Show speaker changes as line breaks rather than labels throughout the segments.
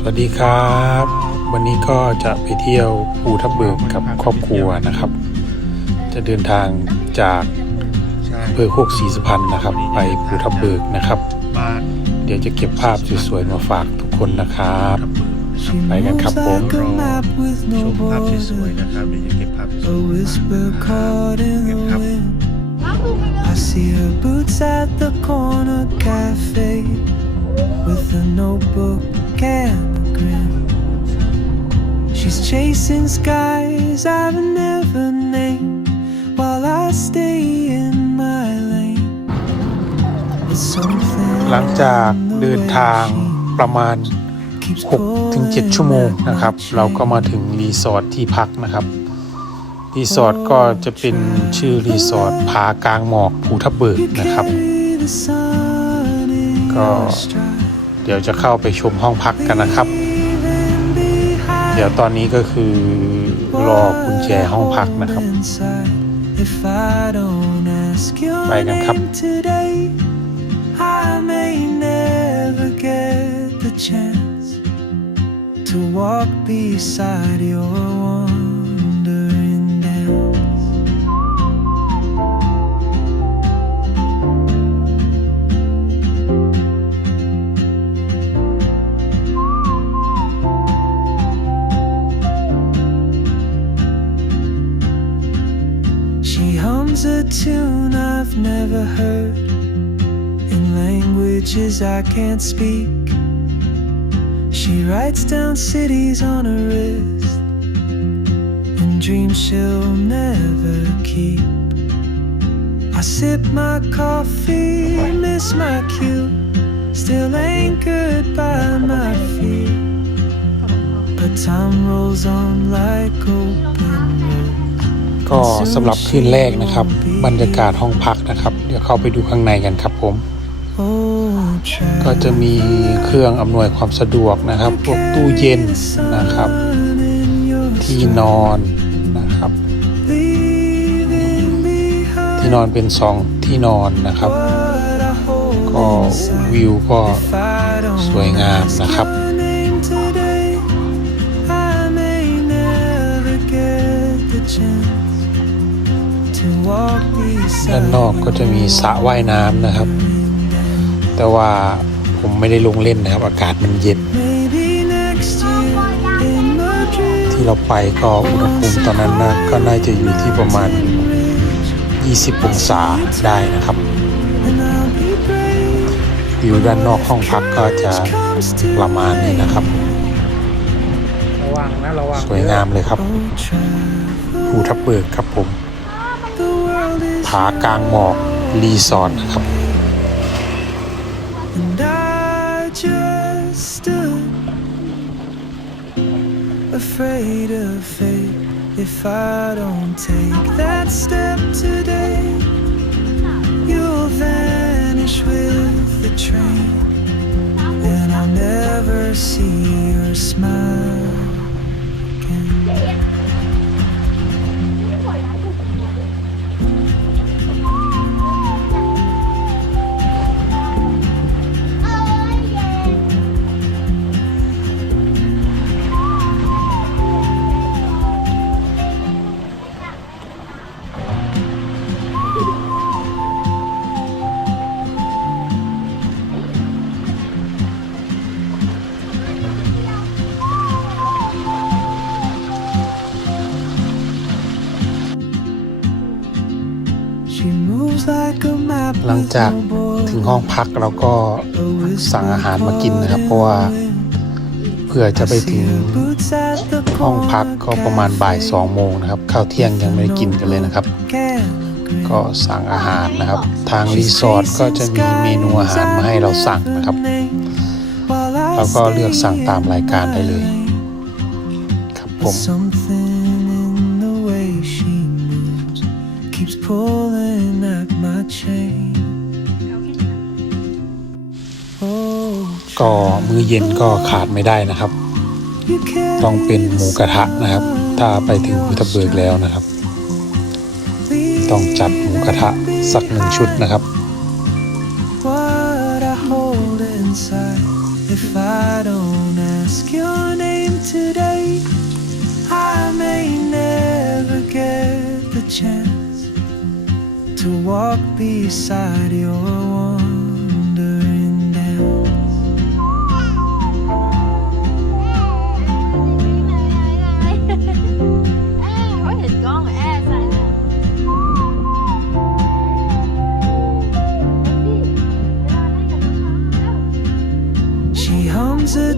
สวัสดีครับ วันนี้ก็จะไปเที่ยวภูทับเบิกกับครอบครัวนะครับ จะเดินทางจาก
ใช่
อำเภอโคกศรีสุพรรณนะครับ ไปภูทับเบิกนะครับ
บ้าน
เดี๋ยวจะเก็บภาพสวยๆมาฝากทุกคนนะครับ
ทับเบิก
ไปกันครับผม
รอชมภาพสวยๆนะครับเดี๋ยวจะเก็บภาพส
A
วย
whisper caught in
เก็
the
บครับ
wind. I see her boots at the corner cafe with a notebook and a grin. She's chasing skies I've never named while I stay in my lane. It's something
หลังจาก
in the
เดิน
way
ทาง
she
ประมาณ
keeps
6ถึง
pulling
7ชั่วโมง
at
นะครับ
my
เราก็
chain.
มาถึงรีสอร์ทที่พักนะครับ รีสอร์ทก็จะเป็นชื่อรีสอร์ทผากลางหมอกภูทับเบิก
You
นะครับ
carry
เดี๋ยวจะเข้าไปชมห้องพักกันนะครับ เดี๋ยวตอนนี้ก็คือรอกุญแจห้องพักนะครับ ไปกันครับ
to walk beside your one She hums a tune I've never heard in languages I can't speak. She writes down cities on her wrist and dreams she'll never keep. I sip my coffee, miss my cue, still anchored by my feet. But time rolls on like open.
ก็สำหรับคืนแรกนะครับ บรรยากาศห้องพักนะครับ เดี๋ยวเข้าไปดูข้างในกันครับผม ก็จะมีเครื่องอำนวยความสะดวกนะครับพวกตู้เย็นนะครับ ที่นอนนะครับ ที่นอนเป็นสองที่นอนนะครับ ก็วิวก็สวยงามนะครับ ด้านนอกก็จะมีสระว่ายน้ำนะครับ แต่ว่าผมไม่ได้ลงเล่นนะครับ อากาศมันเย็น ที่เราไปก็อุณหภูมิตอนนั้นนะก็น่าจะอยู่ที่ประมาณ 20 องศาได้นะครับวิวด้านนอกห้องพักก็จะประมาณนี้นะครับ
ระวังนะระวัง
สวยงามเลยครับภูทับเบิกครับผม ผากลางหมอกรีสอร์ทนะครับ
And I just stood afraid of fate. If I don't take that step today, you'll vanish with the train, and I'll never see your smile
หลังจากถึงห้องพักเราก็สั่งอาหารมากินนะครับ เพราะว่าเพื่อจะไปถึงห้องพักก็ประมาณบ่ายสองโมงนะครับข้าวเที่ยงยังไม่ได้กินกันเลยนะครับ ก็สั่งอาหารนะครับ ทางรีสอร์ทก็จะมีเมนูอาหารมาให้เราสั่งนะครับเราก็เลือกสั่งตามรายการได้เลย ครับผม ก็มื้อเย็นก็ขาดไม่ได้นะครับ ต้องเป็นหมูกระทะนะครับ ถ้าไปถึงพุทธเบิกแล้วนะครับ ต้องจัดหมูกระทะสักหนึ่งชุดนะครับ
chance to walk beside your one.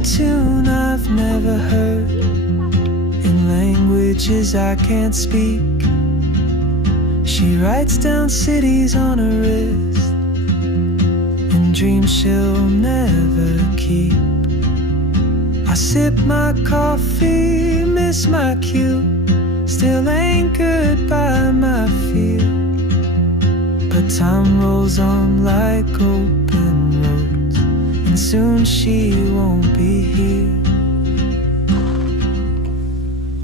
Tune I've never heard in languages I can't speak. She writes down cities on her wrist and dreams she'll never keep. I sip my coffee, miss my cue, still anchored by my fear. But time rolls on like and soon she won't be here.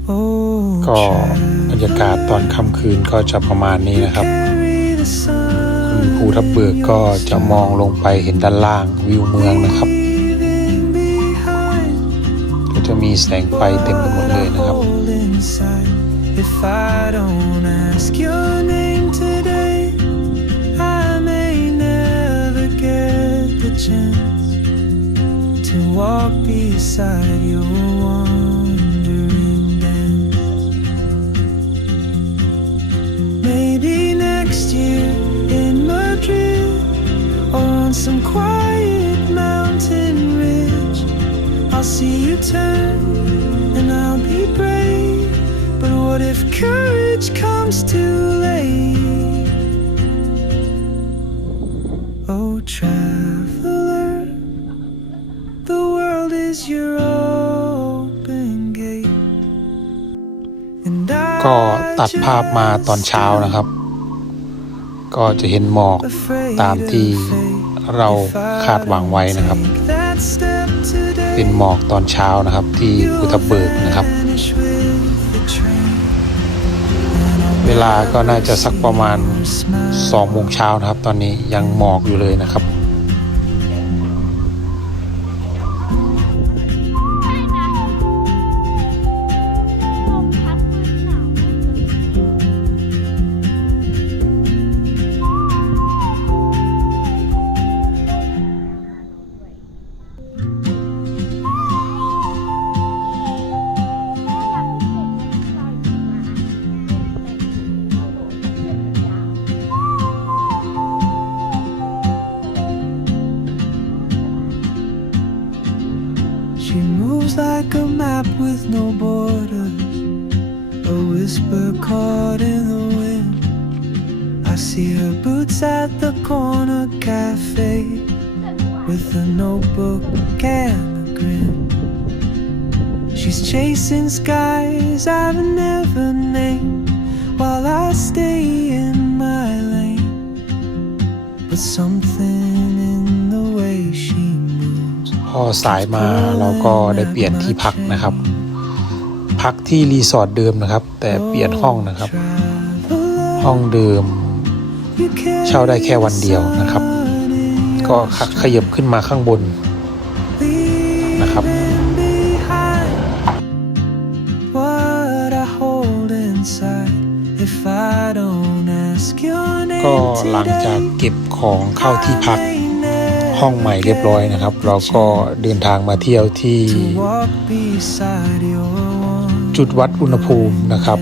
Oh,
ก็บรรยากาศตอนค่ำคืนก็จะประมาณนี้นะครับ
carry the
คุณ
sun
ภูทับเบิกก็จะมองลงไปเห็นด้านล่างวิวเมืองนะครับ
leaving behind.
ก็จะมีแสงไฟเต็มไปหมดเลยนะครับ
Hold inside. If I don't ask your name today, I may never get the chance to walk beside your wandering dance. Maybe next year in Madrid or on some quiet mountain ridge. I'll see you turn and I'll be brave. But what if courage comes too
ก็ตัดภาพมาตอนเช้านะครับ ก็จะเห็นหมอกตามที่เราคาดหวังไว้นะครับ เป็นหมอกตอนเช้านะครับที่ภูทับเบิกนะครับ เวลาก็น่าจะสักประมาณ2โมงเช้านะครับ ตอนนี้ยังหมอกอยู่เลยนะครับ
see her boots at the corner cafe with a notebook and a grin. She's chasing skies I've never named while I stay in my lane. But something in the way she moves
พอสายมาเราก็ได้เปลี่ยนที่พักนะครับ พักที่รีสอร์ทเดิมนะครับ แต่เปลี่ยนห้องนะครับ ห้องเดิม เช่าได้แค่วันเดียวนะครับ ก็ขขยับขึ้นมาข้างบนนะครับ ก็หลังจากเก็บของเข้าที่พักห้องใหม่เรียบร้อยนะครับ เราก็เดินทางมาเที่ยวที่ จุดวัดอุณหภูมินะครับ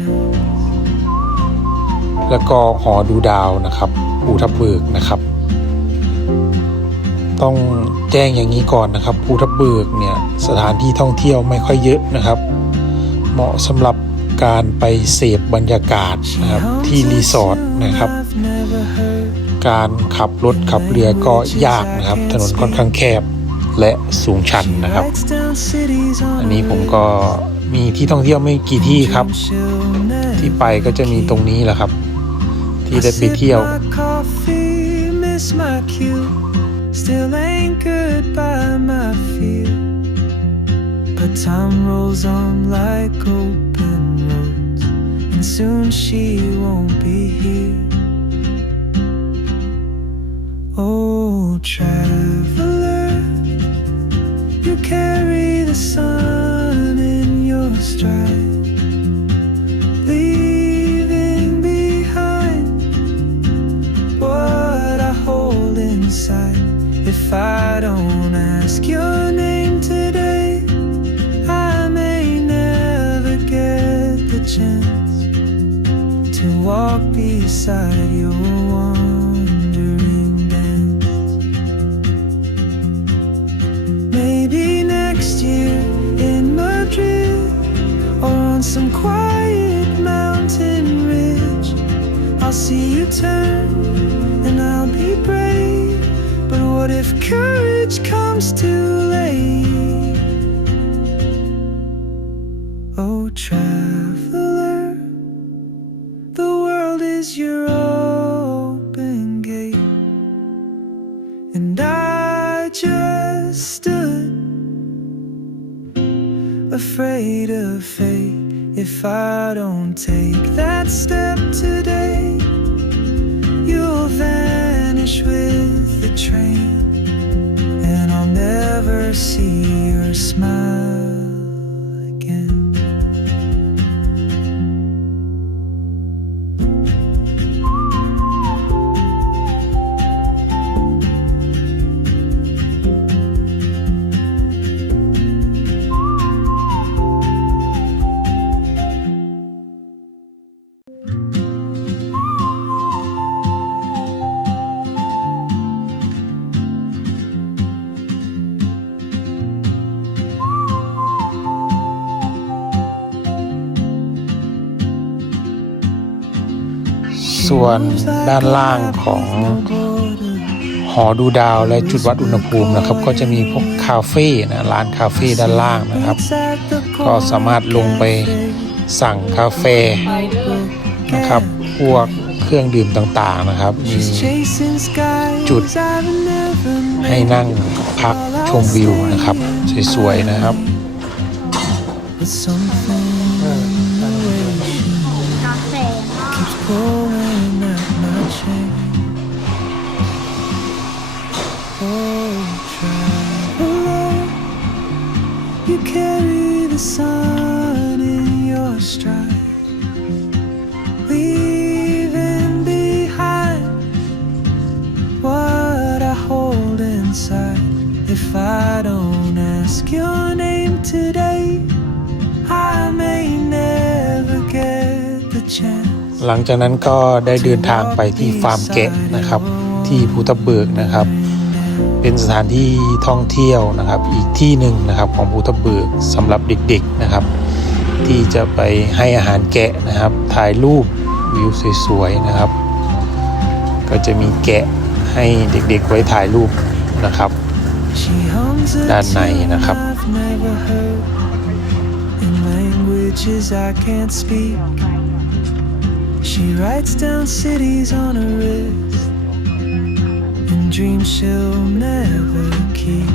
แล้วก็หอดูดาวนะครับภูทับเบิกนะครับ ต้องแจ้งอย่างนี้ก่อนนะครับภูทับเบิกเนี่ยสถานที่ท่องเที่ยวไม่ค่อยเยอะนะครับ เหมาะสำหรับการไปเสพบรรยากาศนะครับที่รีสอร์ทนะครับ การขับรถขับเรือก็ยากนะครับ ถนนค่อนข้างแคบและสูงชันนะครับ อันนี้ผมก็มีที่ท่องเที่ยวไม่กี่ที่ครับ ที่ไปก็จะมีตรงนี้แหละครับ ที่ได้ไปเที่ยว
I sip my coffee, miss my cue, still anchored by my fear. But time rolls on like open roads, and soon she won't be here. Oh, traveler, you carry the sun I don't ask your name today, I may never get the chance to walk beside your wandering dance. Maybe next year in Madrid or on some quiet mountain ridge, I'll see you turn. But if courage comes too late? Oh, traveler, the world is your open gate, and I just stood afraid of fate. If I don't take that step
ส่วนด้านล่างของหอดูดาวและจุดวัดอุณหภูมินะครับ ก็จะมีพวกคาเฟ่นะร้านคาเฟ่ด้านล่างนะครับ ก็สามารถลงไปสั่งกาแฟนะครับ พวกเครื่องดื่มต่างๆนะครับ มีจุดให้นั่งพักชมวิวนะครับ สวยๆนะครับ
กาแฟ
หลังจากนั้นก็ได้เดินทางไปที่ฟาร์มแกะนะครับ ที่ภูทับเบิกนะครับ เป็นสถานที่ท่องเที่ยวนะครับ อีกที่หนึ่งนะครับของภูทับเบิกสำหรับเด็กๆนะครับ ที่จะไปให้อาหารแกะนะครับ ถ่ายรูปวิวสวยๆนะครับ ก็จะมีแกะให้เด็กๆไว้ถ่ายรูปนะครับ ด้านในนะครับ
languages I can't speak. She writes down cities on her wrist and dreams she'll never keep.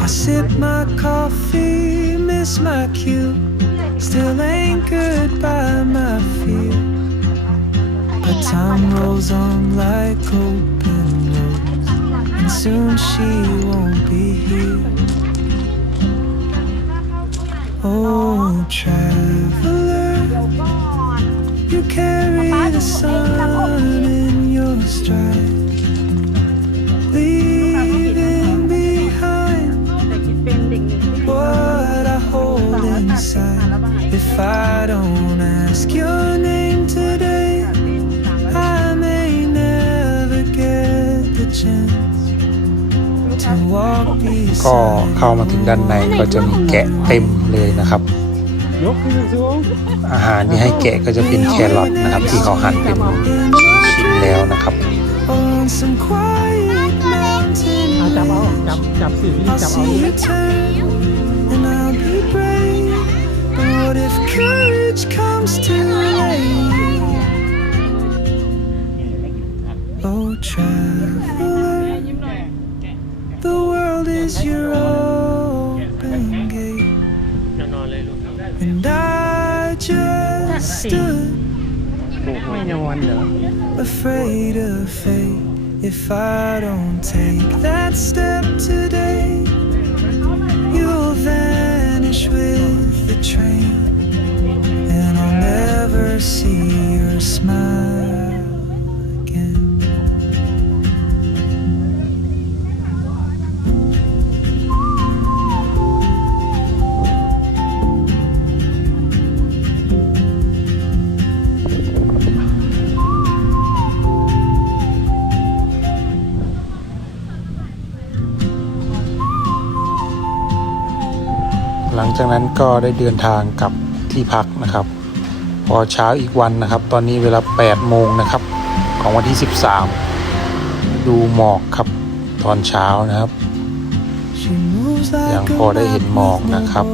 I sip my coffee, miss my cue, still anchored by my fear. But time rolls on like open roads and soon she won't be here. Oh, traveler, you carry the sun in your stride, leaving behind what I hold inside. If I don't ask your name today, I may never get the chance to walk
ก็
beside
เข้ามาถึงด้านในก็จะมีแกะเต็มเลยนะครับ อาหารที่ให้แกะก็จะเป็นแครอทนะครับ ที่เขาหั่นเป็นชิ้นแล้วนะครับ
on some quiet mountain
จับเอา
ridge.
จับจับสิพี่
I'll
จับเอา
see you turn
understood.
Afraid of fate if I don't take that step today. You'll vanish with the train, and I'll never see your smile.
หลังจากนั้นก็ได้เดินทางกลับที่พักนะครับ พอเช้าอีกวันนะครับ ตอนนี้เวลา 8 โมงนะครับ ของวันที่ 13 ดูหมอกครับตอนเช้านะครับ ยังพอได้เห็นหมอกนะครับ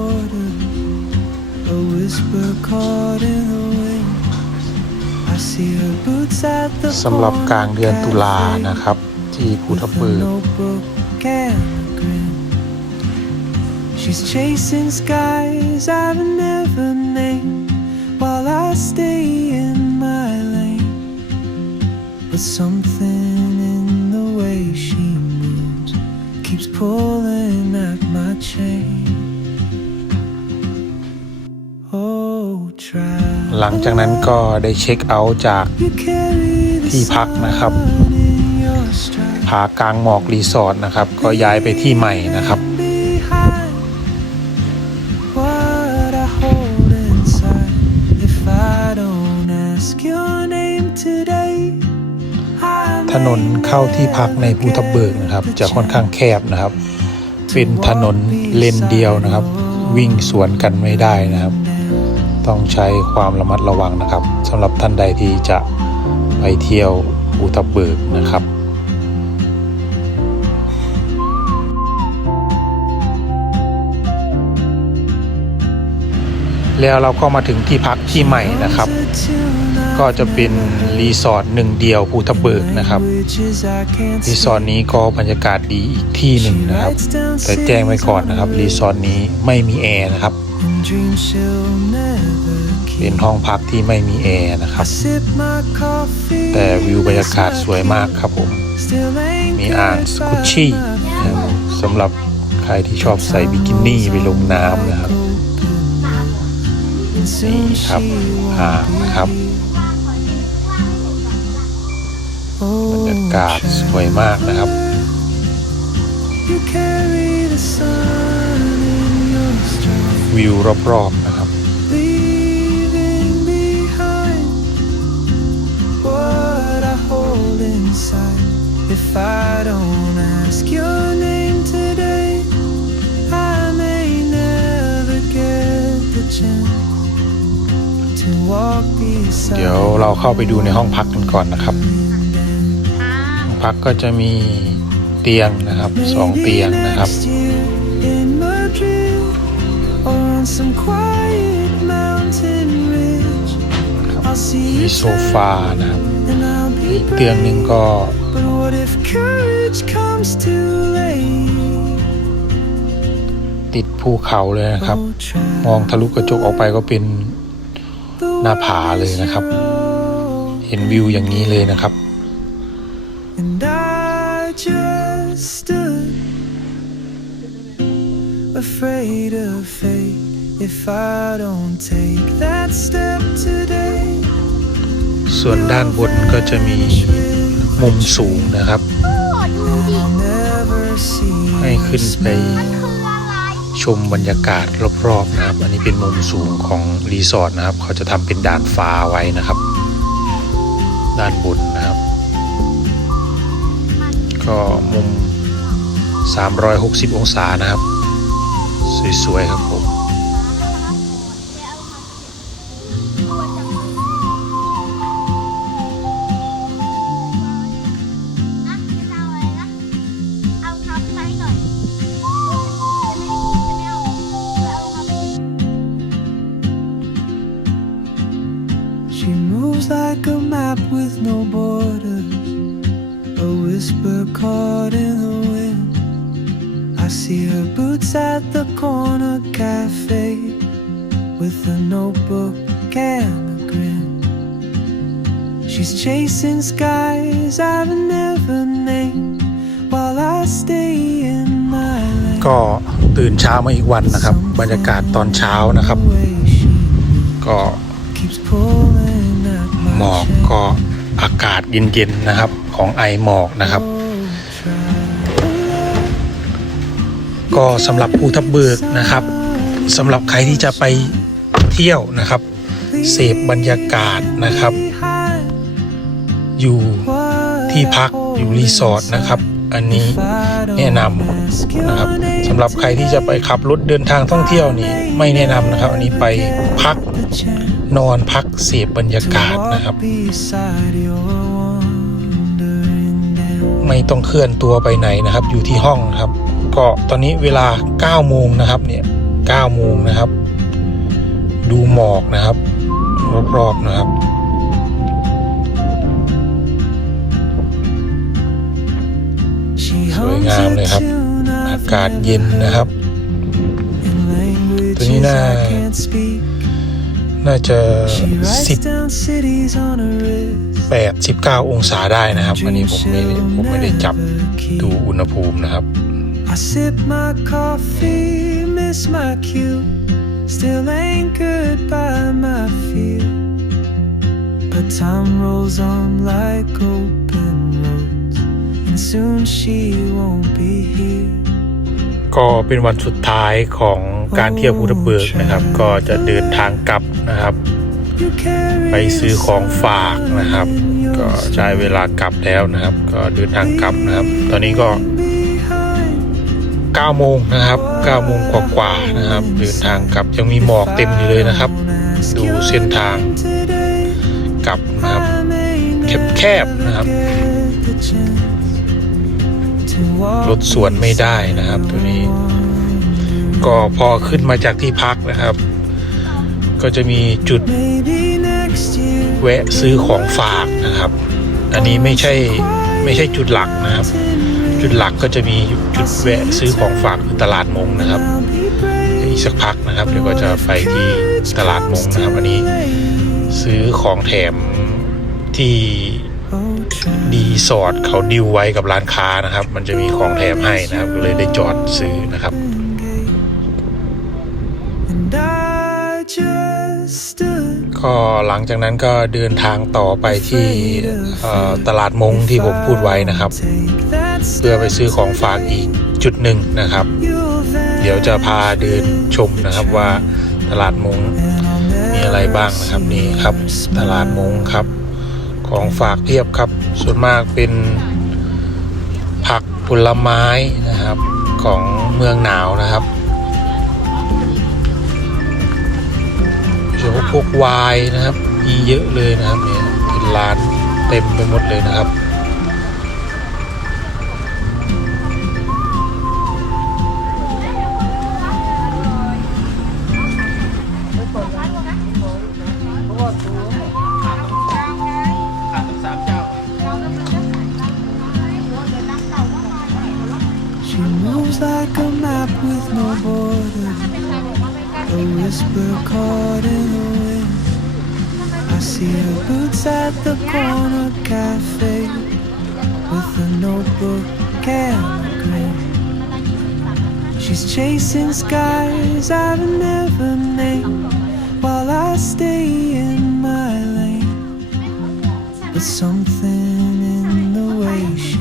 สำหรับกลางเดือนตุลานะครับ ที่ภูทับเบิก
She's chasing skies I've never named while I stay in my lane. But something in the way she moves keeps pulling at my chain. Oh, try.
หลังจากนั้นก็ได้เช็คเอาท์จาก
You carry the
ที่พักนะครับ
sun in your stride.
ผากลางหมอกรีสอร์ทนะครับ ก็ย้ายไปที่ใหม่นะครับ ถนนเข้าที่พักในภูทับเบิกนะครับ จะค่อนข้างแคบนะครับ เป็นถนนเลนเดียวนะครับ วิ่งสวนกันไม่ได้นะครับ ต้องใช้ความระมัดระวังนะครับสำหรับท่านใดที่จะไปเที่ยวภูทับเบิกนะครับ แล้วเราก็มาถึงที่พักที่ใหม่นะครับ ก็จะเป็นรีสอร์ทหนึ่งเดียวภูทับเบิกนะครับ รีสอร์ทนี้ก็บรรยากาศดีอีกที่หนึ่งนะครับ แต่แจ้งไว้ก่อนนะครับ รีสอร์ทนี้ไม่มีแอร์นะครับ เป็นห้องพักที่ไม่มีแอร์นะครับ แต่วิวบรรยากาศสวยมากครับผม มีอ่างสกุชชี่สำหรับใครที่ชอบใส่บิกินี่ไปลงน้ำนะครับ นี่ครับห้างนะครับบรรยากาศสวยมากนะครับ วิวรอบๆนะครับ เดี๋ยวเราเข้าไปดูในห้องพักกันก่อนนะครับ ห้องพักก็จะมีเตียงนะครับสองเตียงนะครับ มีโซฟานะครับอีกเตียงหนึ่งก็ติดภูเขาเลยนะครับ มองทะลุกระจกออกไปก็เป็น หน้าผาเลยนะครับ
road.
เห็นวิวอย่างนี้เลยนะครับ
And I just stood afraid of fate. If I don't take that step today,
ส่วนด้านบนก็จะมีมุมสูงนะครับ
I'll never see
ให้ขึ้นไป ชมบรรยากาศรอบๆนะครับ อันนี้เป็นมุมสูงของรีสอร์ทนะครับ เขาจะทำเป็นด่านฟ้าไว้นะครับ ด้านบนนะครับ ก็มุม 360 องศานะครับ สวยๆครับผม
like a map with no borders, a whisper caught in the wind. I see her boots at the corner cafe with a notebook and a grin. She's chasing skies I've never named while I stay in my lane.
ก็ตื่นเช้ามาอีกวันนะครับ บรรยากาศตอนเช้านะครับ
The way she
ก็
keeps pulling at
หมอกก็อากาศเย็นๆนะครับของไอหมอกนะครับ ก็สำหรับภูทับเบิกนะครับสำหรับใครที่จะไปเที่ยวนะครับ เสพบรรยากาศนะครับ อยู่ที่พักอยู่รีสอร์ทนะครับ อันนี้แนะนำนะครับสำหรับใครที่จะไปขับรถเดินทางท่องเที่ยวนี่ไม่แนะนำนะครับ อันนี้ไปพัก นอนพักเสพบรรยา
to
กาศนะครับ
walk beside your wandering down
ไม่ต้องเคลื่อนตัวไปไหนนะครับ อยู่ที่ห้องนะครับ ก็ตอนนี้เวลา9โมงนะครับเนี่ย9โมงนะครับ ดูหมอกนะครับรอบๆนะครับ
She
สวย
hums
งาม
a
เลยครับ
tune
อา
I've
กาศเย็น
never
นะครับ
heard in languages
ตัวนี้น่า
I can't speak.
น่าจะ
She writes down cities on her wrist.
18 19องศาได้นะครับ อันนี้ผมไม่ได้
Dreams
ผมไม่ได้จับ
she'll never
ดู
keep.
อุณหภูมินะครับ
I sip my coffee, miss my cue, still anchored by my fear. But time rolls on like open roads, and soon she won't be here.
ก็เป็นวันสุดท้ายของ การเที่ยวภูทับเบิกนะครับ ก็จะเดินทางกลับนะครับ
You carry
ไปซื้อของฝากนะครับ ก็ได้เวลากลับแล้วนะครับ ก็เดินทางกลับนะครับ ตอนนี้ก็
behind
9โมงนะครับ9โมงกว่าๆนะครับเดินทางกลับยังมีหมอกเต็มอยู่เลยนะครับ ดูเส้นทางกลับนะครับแคบๆนะครับรถสวนไม่ได้นะครับ ตัวนี้ ก็พอขึ้นมาจากที่พักนะครับ ก็จะมีจุดแวะซื้อของฝากนะครับ อันนี้ไม่ใช่ไม่ใช่จุดหลักนะครับ จุดหลักก็จะมีจุดแวะซื้อของฝากคือตลาดมงนะครับอีกสักพักนะครับเดี๋ยวก็จะไปที่ตลาดมงนะครับอันนี้ซื้อของแถมที่ดีสอร์ทเขาดิวไว้กับร้านค้านะครับ มันจะมีของแถมให้นะครับเลยได้จอดซื้อนะครับ ก็หลังจากนั้นก็เดินทางต่อไปที่ตลาดมงที่ผมพูดไว้นะครับ เพื่อไปซื้อของฝากอีกจุดหนึ่งนะครับ เดี๋ยวจะพาเดินชมนะครับว่าตลาดมงมีอะไรบ้างนะครับนี่ครับ ตลาดมงครับ ของฝากเพียบครับ ส่วนมากเป็นผักผลไม้นะครับของเมืองหนาวนะครับ พวกวน์นะครับ มีเยอะเลยนะครับเนี่ยเป็นร้านเต็มไปหมดเลยนะครับ
She moves like a map with no borders, a whisper caught in the wind. I see her boots at the corner cafe with a notebook and a grin. She's chasing skies I've never named while I stay in my lane. But something in the way she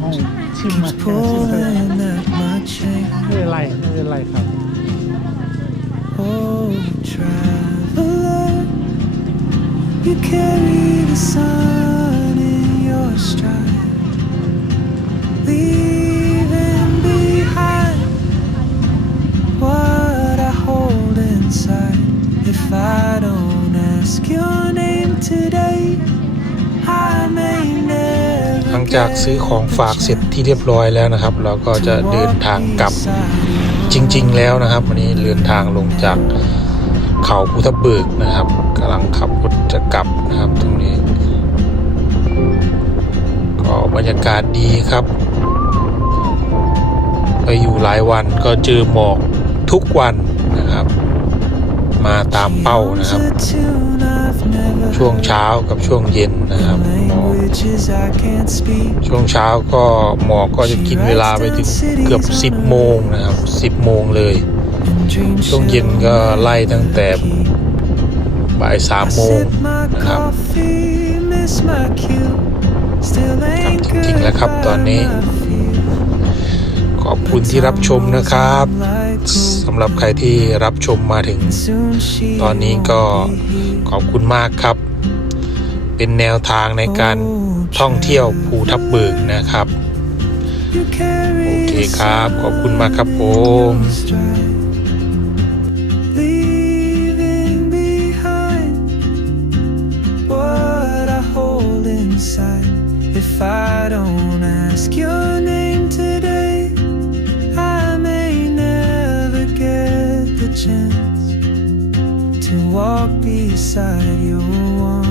moves
ชิมมา
keeps pulling at my chain.
ไม่เป็นไรไม่เป็นไรครับ
Oh, traveler, you carry the sun in your stride, leaving behind what I hold inside. If I don't ask your name today, I may never
หลังจากซื้อของฝากเสร็จที่เรียบร้อยแล้วนะครับ เราก็จะเดินทางกลับ จริง ๆ แล้วนะครับ วันนี้เดินทางลงจากเขาภูทับเบิกนะครับกำลังขับรถจะกลับนะครับตรงนี้ ก็บรรยากาศดีครับ ไปอยู่หลายวันก็เจอหมอกทุกวันนะครับ มาตามเป้านะครับ ช่วงเช้ากับช่วงเย็นนะครับหมอกช่วงเช้าก็หมอกก็จะกินเวลาไปถึงเกือบ 10 โมงนะครับ 10โมงเลยช่วงเย็นก็ไล่ตั้งแต่บ่าย3โมงนะครับจริงๆแล้วครับตอนนี้ ขอบคุณที่รับชมนะครับสำหรับใครที่รับชมมาถึง ตอนนี้ก็ขอบคุณมากครับ เป็นแนวทางในการท่องเที่ยวภูทับเบิกนะครับ
โอเคครับ ขอบคุณมากครับผม
Side your one